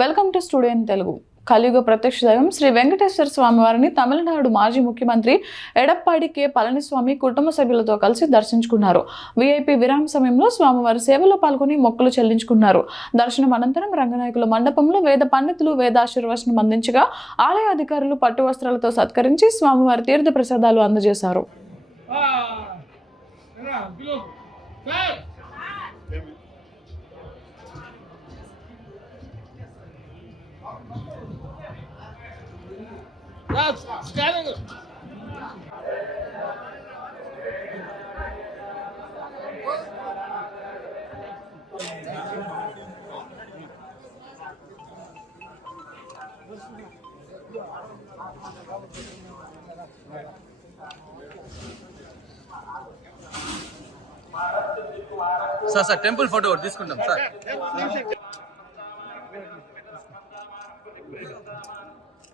Welcome to studio Telugu కలియుగ ప్రత్యక్ష దైవం శ్రీ వెంకటేశ్వర స్వామి వారిని తమిళనాడు మాజీ ముఖ్యమంత్రి ఎడప్పాడి కె పళనిస్వామి కుటుంబ సభ్యులతో కలిసి దర్శించుకున్నారు వీఐపీ విరామ సమయంలో స్వామివారి సేవలో పాల్గొని మొక్కలు చెల్లించుకున్నారు దర్శనం అనంతరం రంగనాయకుల మండపంలో వేద పండితులు వేదాశీర్వచనం అందించగా ఆలయ అధికారులు పట్టు వస్త్రాలతో సత్కరించి స్వామివారి తీర్థ ప్రసాదాలు అందజేశారు have scanning. Sir sir temple photo తీసుకుంటాం సార్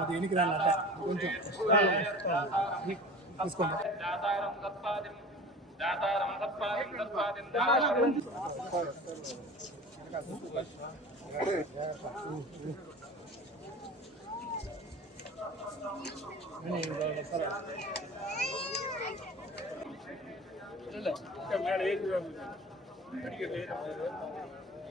అది ఎనికిరాలంట కొంచెం తీసుకోండి மேலே ஏறி படிக்கிறது